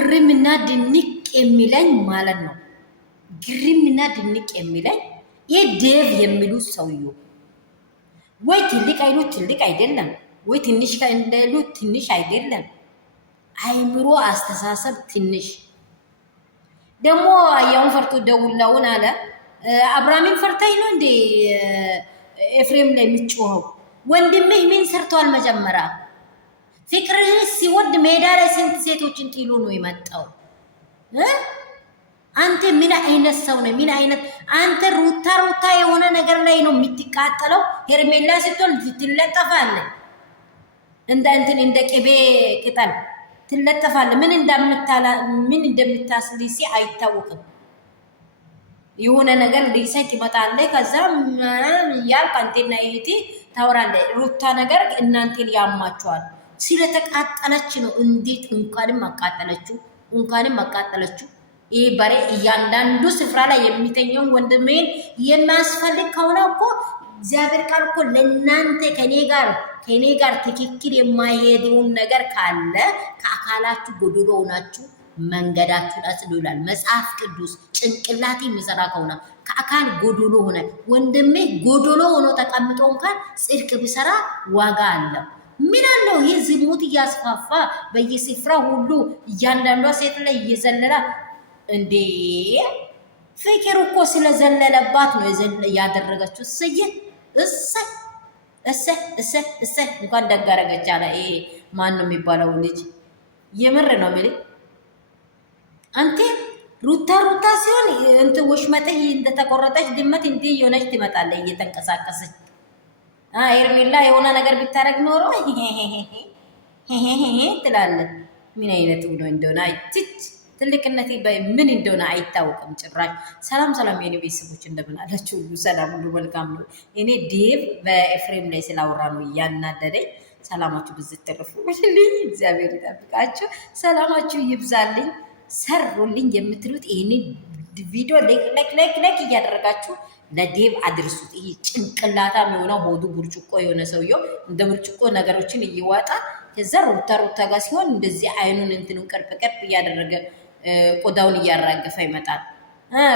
ግርምና ድንቅ የሚለኝ ማለት ነው። ግርምና ድንቅ የሚለኝ ይሄ ዴቭ የሚሉት ሰውዬው ወይ ትልቅ አይሉት ትልቅ አይደለም፣ ወይ ትንሽ እንዳይሉት ትንሽ አይደለም። አይምሮ አስተሳሰብ ትንሽ ደግሞ ያውን ፈርቶ ደውላውን አለ አብርሃምን ፈርታይ ነው እንዴ ኤፍሬም ላይ የሚጮኸው? ወንድምህ ምን ሰርቷል? መጀመሪያ ፍቅርህን ሲወድ ሜዳ ላይ ስንት ሴቶችን ጥሎ ነው የመጣው? አንተ ምን አይነት ሰው ነህ? ምን አይነት አንተ ሩታ የሆነ ነገር ላይ ነው የምትቃጠለው። ሄርሜላ ስትሆን ትለጠፋለህ፣ እንደ ቅቤ ቅጠል ትለጠፋለህ። ምን እንደምታስልሲ አይታወቅም። የሆነ ነገር ሊሰጥ ይመጣል። ከዛ ያልክ አንተና እህቴ ታወራለህ። ሩታ ነገር እናንተን ያማቸዋል። ስለተቃጠለች ነው። እንዴት እንኳንም አቃጠለችው። ይሄ በሬ እያንዳንዱ ስፍራ ላይ የሚተኘውን ወንድሜን የሚያስፈልግ ከሆነ እኮ እግዚአብሔር ቃል እኮ ለእናንተ ከኔ ጋር ትክክል የማይሄደውን ነገር ካለ ከአካላችሁ ጎዶሎ ሆናችሁ መንገዳችሁን አጽዱ ይላል መጽሐፍ ቅዱስ። ጭንቅላት የሚሰራ ከሆነ ከአካል ጎዶሎ ሆነ ወንድሜ ጎዶሎ ሆኖ ተቀምጦ እንኳን ጽድቅ ቢሰራ ዋጋ አለው። ምን አለው? ይህ ዝሙት እያስፋፋ በየስፍራ ሁሉ እያንዳንዷ ሴት ላይ እየዘለላ እንዴ! ፍቅር እኮ ስለዘለለባት ነው ያደረገችው። እሰይ እንኳን ደጋረገች አለ። ይሄ ማን ነው የሚባለው ልጅ? የምር ነው የሚል አንተ ሩታ ሲሆን እንት ወሽመጥህ እንደተቆረጠች ድመት እንዴ የሆነች ትመጣለች እየተንቀሳቀሰች። ሄርሜላ የሆነ ነገር ብታረግ ኖሮ ትላለህ። ምን አይነት ነው እንደሆነ አይትት ትልቅነቴ ምን እንደሆነ አይታወቅም ጭራሽ። ሰላም የኔ ቤተሰቦች እንደምን አላችሁ? ሁሉ ሰላም፣ ሁሉ መልካም ነው። እኔ ዴቭ በኤፍሬም ላይ ስላወራ ነው እያናደደኝ። ሰላማችሁ ብዝት ተረፉ ልኝ። እግዚአብሔር ይጠብቃችሁ፣ ሰላማችሁ ይብዛልኝ። ሰሩልኝ የምትሉት ይህንን ቪዲዮ ላይክ እያደረጋችሁ ለዴቭ አድርሱት። ይሄ ጭንቅላታም የሆነው ሆዱ ብርጭቆ የሆነ ሰውየው እንደ ብርጭቆ ነገሮችን እየዋጣ ከዛ ሩታ ጋር ሲሆን እንደዚህ አይኑን እንትኑ ቀርብ እያደረገ ቆዳውን እያራገፈ ይመጣል።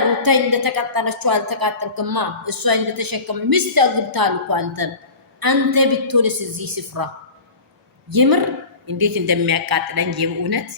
ሩታ እንደተቃጠለችው አልተቃጠልክማ። እሷ እንደተሸከመ ሚስት አግብታል እኮ አንተ ብትሆንስ እዚህ ስፍራ የምር እንዴት እንደሚያቃጥለኝ የእውነት